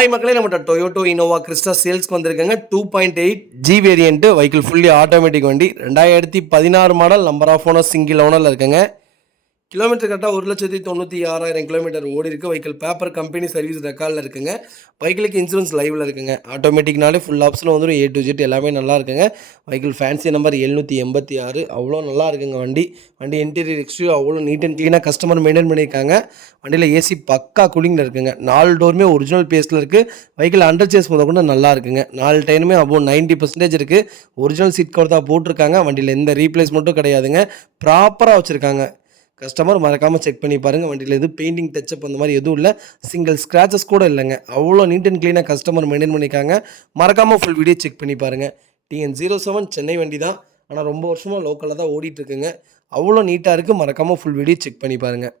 Hi மக்களே, நம்மகிட்ட Toyota Innova Crysta சேல்ஸ்க்கு வந்திருக்காங்க. 2.8 G variant vehicle, fully automatic வண்டி. 2016 model, number of owner single ஓனரில் இருக்குங்க. கிலோமீட்டர் கரெக்டாக 1,96,000 கிலோமீட்டர் ஓடி இருக்குது. வெஹிக்கிள் பேப்பர் கம்பெனி சர்வீஸ் ரெக்கார்டில் இருக்குங்க. வெஹிக்கிளுக்கு இன்சூரன்ஸ் லைவில் இருக்குங்க. ஆட்டோமேட்டிக்னாலே ஃபுல் ஆப்ஷன் வந்துடும். A to Z எல்லாமே நல்லா இருக்குங்க. Vehicle fancy number 786. அவ்வளோ நல்லா இருக்குங்க வண்டி. வண்டி இன்டீரியர் எக்ஸ்டீரியர் அவ்வளோ நீட் அண்ட் க்ளீனாக கஸ்டமர் மெயின்டைன் பண்ணியிருக்காங்க. வண்டியில் ஏசி பக்கா கூலிங்கில் இருக்குங்க. 4 டோருமே ஒரிஜினல் பேஸில் இருக்குது. வெஹிக்கிள் அண்டர் சேஸ் முதல் கூட நல்லா இருக்குங்க. 4 டயருமே அபோவ் 90% இருக்குது. ஒரிஜினல் சீட் கவர் தான் போட்டிருக்காங்க. வண்டியில் எந்த ரீப்ளேஸ்மெண்ட்டும் கிடையாதுங்க. ப்ராப்பராக வச்சுருக்காங்க. கஸ்டமர் மறக்காமல் செக் பண்ணி பாருங்கள். வண்டியில் எதுவும் பெயிண்டிங் டச்சப் அந்த மாதிரி எதுவும் இல்லை. சிங்கிள் ஸ்க்ராச்சஸ் கூட இல்லைங்க. அவ்வளோ நீட் அண்ட் க்ளீனாக கஸ்டமர் மெயின்டைன் பண்ணியிருக்காங்க. மறக்காமல் ஃபுல் வீடியோ செக் பண்ணி பாருங்கள். TN07 சென்னை வண்டி தான். ஆனால் ரொம்ப வருஷமாக லோக்கலில் தான் ஓடிட்டுருக்குங்க. அவ்வளோ நீட்டாக இருக்குது. மறக்காமல் ஃபுல் வீடியோ செக் பண்ணி பாருங்கள்.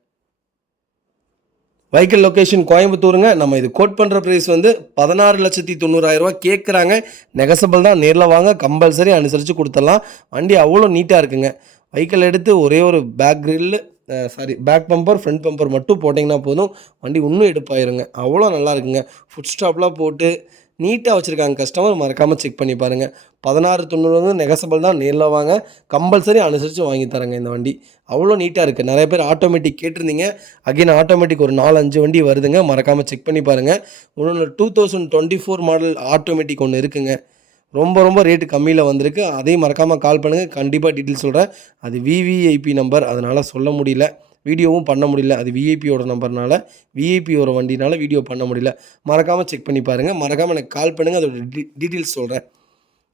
வெஹிக்கிள் லொக்கேஷன் கோயம்புத்தூருங்க. நம்ம இது கோட் பண்ணுற ப்ரைஸ் வந்து 16,90,000 கேட்குறாங்க. நெகசபிள் தான். நேரில் வாங்க, கம்பல்சரி அனுசரித்து கொடுத்துடலாம். வண்டி அவ்வளோ நீட்டாக இருக்குங்க. வெஹிக்கிள் எடுத்து ஒரே ஒரு பேக் பம்பர் ஃப்ரண்ட் பம்பர் மட்டும் போட்டிங்கன்னா போதும், வண்டி இன்னும் எடுப்பாயிருங்க. அவ்வளோ நல்லா இருக்குங்க. ஃபுட் ஸ்டாப்லாம் போட்டு நீட்டாக வச்சுருக்காங்க. கஸ்டமர் மறக்காமல் செக் பண்ணி பாருங்கள். 16,90 வந்து நெகசபிள் தான். நேரில் வாங்க, கம்பல்சரி அனுசரித்து வாங்கி தரேங்க. இந்த வண்டி அவ்வளோ நீட்டாக இருக்குது. நிறைய பேர் ஆட்டோமேட்டிக் கேட்டிருந்தீங்க. அகைன் ஆட்டோமேட்டிக் ஒரு 4-5 வண்டி வருதுங்க. மறக்காமல் செக் பண்ணி பாருங்கள். இன்னொன்று 2024 மாடல் ஆட்டோமேட்டிக் ஒன்று இருக்குங்க. ரொம்ப ரேட்டு கம்மியில் வந்திருக்கு. அதையும் மறக்காமல் கால் பண்ணுங்கள். கண்டிப்பாக டீட்டெயில் சொல்கிறேன். அது விவிஐபி நம்பர், அதனால் சொல்ல முடியல, வீடியோவும் பண்ண முடியல. அது விஐபியோட நம்பர்னால, விஐபியோட வண்டினால வீடியோ பண்ண முடியல. மறக்காமல் செக் பண்ணி பாருங்கள். மறக்காமல் எனக்கு கால் பண்ணுங்கள். அதோட டீட்டெயில்ஸ் சொல்கிறேன்.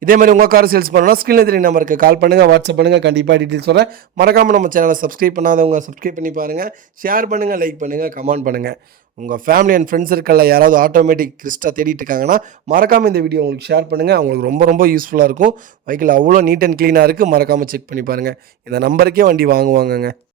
இதே மாதிரி உங்கள் கார் சேல்ஸ் பண்ணணும்னா ஸ்க்ரீனில் தெரிய நம்பருக்கு கால் பண்ணுங்கள், வாட்ஸ்அப் பண்ணுங்கள். கண்டிப்பாக டீட்டெயில்ஸ் சொல்கிறேன். மறக்காமல் நம்ம சேனலை சப்ஸ்கிரைப் பண்ணாதவங்க சப்ஸ்கிரைப் பண்ணி பாருங்கள். ஷேர் பண்ணுங்கள், லைக் பண்ணுங்கள், கமெண்ட் பண்ணுங்கள். உங்கள் ஃபேமிலி அண்ட் ஃப்ரெண்ட்ஸ் சர்க்கிளில் யாராவது ஆட்டோமேட்டிக் கிறிஸ்டா தேடிட்டு இருக்காங்கன்னா மறக்காமல் இந்த வீடியோ உங்களுக்கு ஷேர் பண்ணுங்கள். அவங்களுக்கு ரொம்ப யூஸ்ஃபுல்லாக இருக்கும். வெஹிக்கிள் அவ்வளோ நீட் அண்ட் க்ளீனாக இருக்குது. மறக்காமல் செக் பண்ணி பாருங்கள். இந்த நம்பருக்கே வண்டி வாங்குவாங்கங்க.